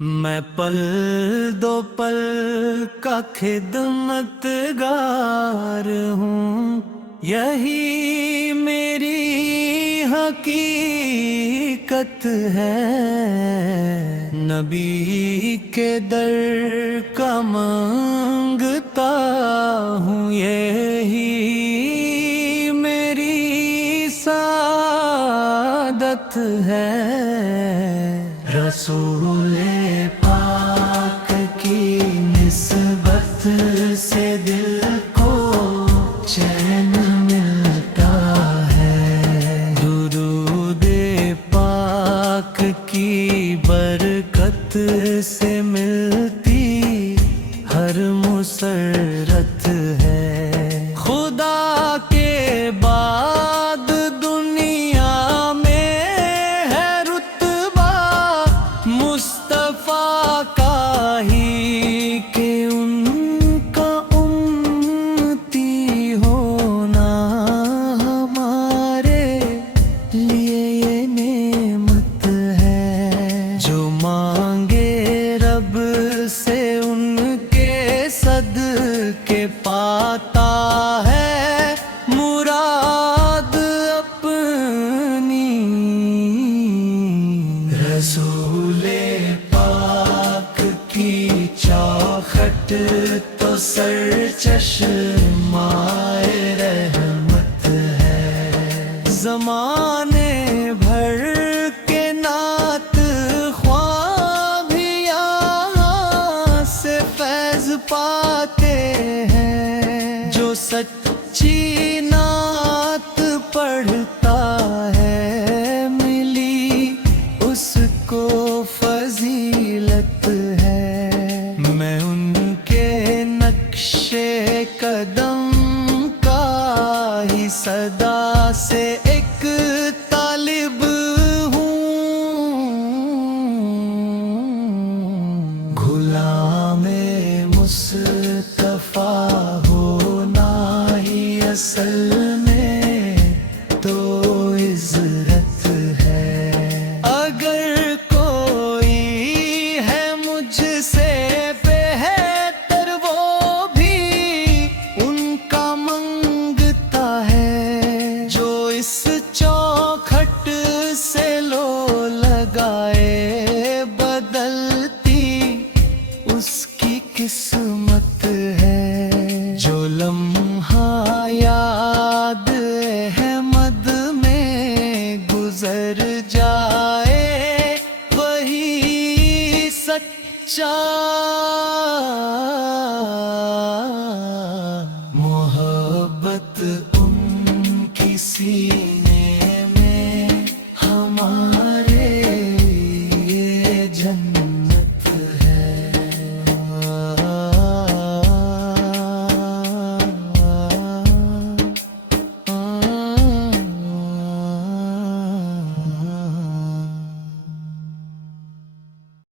میں پل دو پل کا خدمتگار ہوں، یہی میری حقیقت ہے۔ نبی کے در کا مانگتا ہوں، یہی میری سعادت ہے۔ رسول پاک کی نسبت سے دل کو چین ملتا ہے، درود پاک کی برکت سے ملتی ہر مسرت ہے۔ خدا کے بعد دنیا میں ہے رتبہ مصطفیٰ کا ہی، کہ ان کا امتی ہونا ہمارے لیے یہ نعمت ہے۔ جو مانگے رب سے ان کے صدقے پاتا ہے مراد اپنی۔ رسول پاک کی چوکھٹ تو سرچشمہ رحمت ہے۔ زمانے بھر کے نعت خواں بھی یہاں سے فیض پاتے ہیں۔ جو سچی نعت پڑھتا ہے ملی اس کو فضیلت ہے۔ میں ان کے نقش قدم کا ہی صدا سے ایک طالب ہوں، غلام مصطفیٰ ہونا ہی اصل میں تو عزت ہے۔ اگر کوئی ہے مجھ سے بہتر وہ بھی ان کا منگتا ہے، جو اس چوکھٹ سے لو لگائے بدلتی اس کی قسمت ہے۔ جو لمحہ یاد احمد میں گزر جائے وہی سچا۔ محبت ان کی سینے میں ہمارے یہ جنت